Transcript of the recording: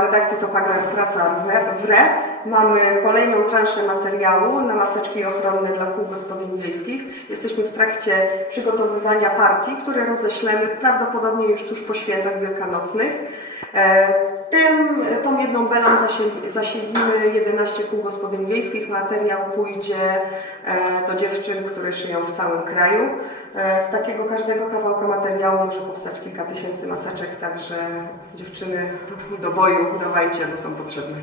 redakcji to pra- praca w RE. Mamy kolejną transzę materiału na maseczki ochronne dla kół gospodyń wiejskich. Jesteśmy w trakcie przygotowywania partii, które roześlemy prawdopodobnie już tuż po świętach wielkanocnych. E, Tym, zasielimy 11 kół gospodyń wiejskich. Materiał pójdzie e, do dziewczyn, które szyją w całym kraju. E, Z takiego każdego kawałka materiału może powstać kilka tysięcy maseczek, także dziewczyny do boju dawajcie, bo są potrzebne.